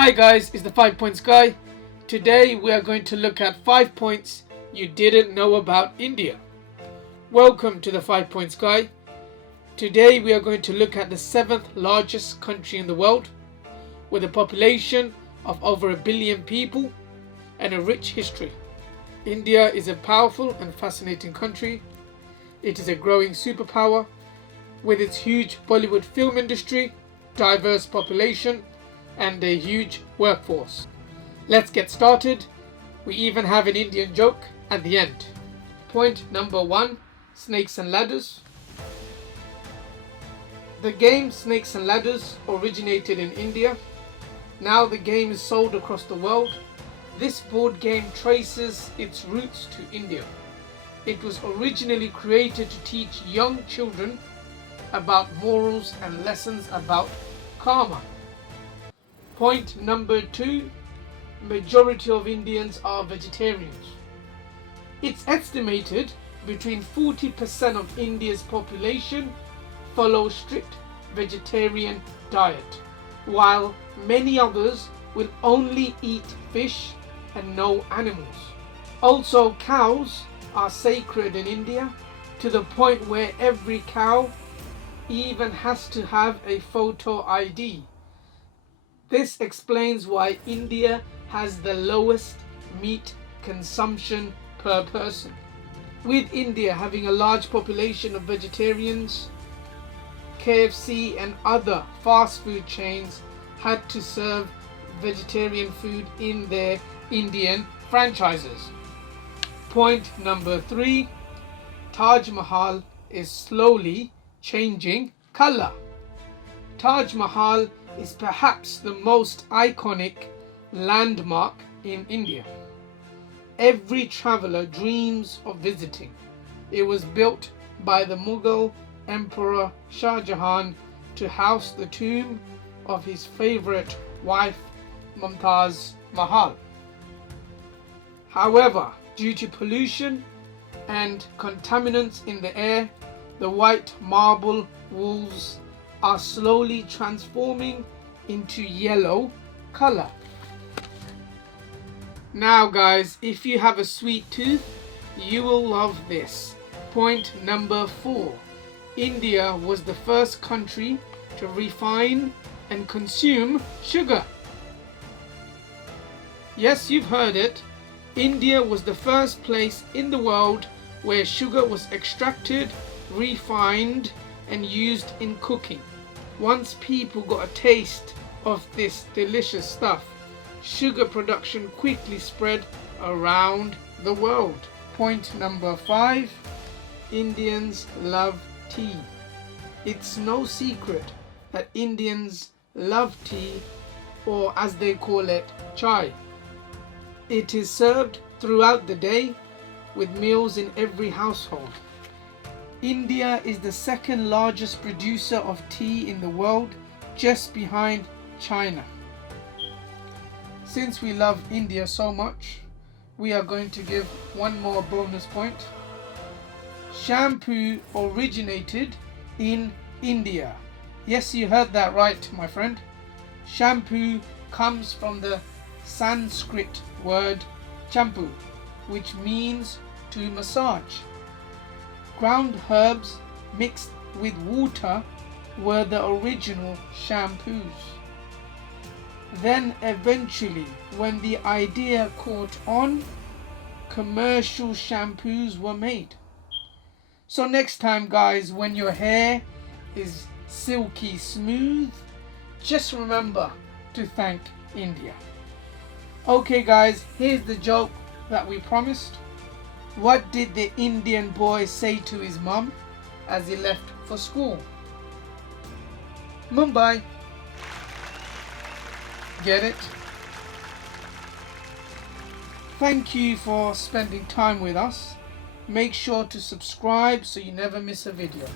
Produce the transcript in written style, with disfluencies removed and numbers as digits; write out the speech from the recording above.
Hi guys, it's the 5 Points Guy. Today we are going to look at 5 points you didn't know about India. Welcome to the 5 Points Guy. Today we are going to look at the 7th largest country in the world with a population of over 1 billion people and a rich history. India is a powerful and fascinating country. It is a growing superpower with its huge Bollywood film industry, diverse population and a huge workforce. Let's get started. We even have an Indian joke at the end. Point number 1, snakes and ladders. The game Snakes and Ladders originated in India. Now the game is sold across the world. This board game traces its roots to India. It was originally created to teach young children about morals and lessons about karma. Point number 2, majority of Indians are vegetarians. It's estimated between 40% of India's population follow strict vegetarian diet, while many others will only eat fish and no animals. Also, cows are sacred in India to the point where every cow even has to have a photo ID. This explains why India has the lowest meat consumption per person. With India having a large population of vegetarians, KFC and other fast food chains had to serve vegetarian food in their Indian franchises. Point number 3, Taj Mahal is slowly changing color. Taj Mahal is perhaps the most iconic landmark in India. Every traveller dreams of visiting. It was built by the Mughal Emperor Shah Jahan to house the tomb of his favourite wife Mumtaz Mahal. However, due to pollution and contaminants in the air, the white marble walls are slowly transforming into yellow color. Now guys, if you have a sweet tooth, you will love this. Point number 4. India was the first country to refine and consume sugar. Yes, you've heard it. India was the first place in the world where sugar was extracted, refined and used in cooking. Once people got a taste of this delicious stuff, sugar production quickly spread around the world. Point number 5, Indians love tea. It's no secret that Indians love tea, or as they call it, chai. It is served throughout the day with meals in every household. India is the second largest producer of tea in the world, just behind China. Since we love India so much, we are going to give one more bonus point. Shampoo originated in India. Yes, you heard that right, my friend. Shampoo comes from the Sanskrit word champu, which means to massage. Ground herbs mixed with water were the original shampoos. Then eventually, when the idea caught on, commercial shampoos were made. So next time guys, when your hair is silky smooth, just remember to thank India. Okay guys, here's the joke that we promised. What did the Indian boy say to his mum as he left for school? Mumbai. Get it? Thank you for spending time with us. Make sure to subscribe so you never miss a video.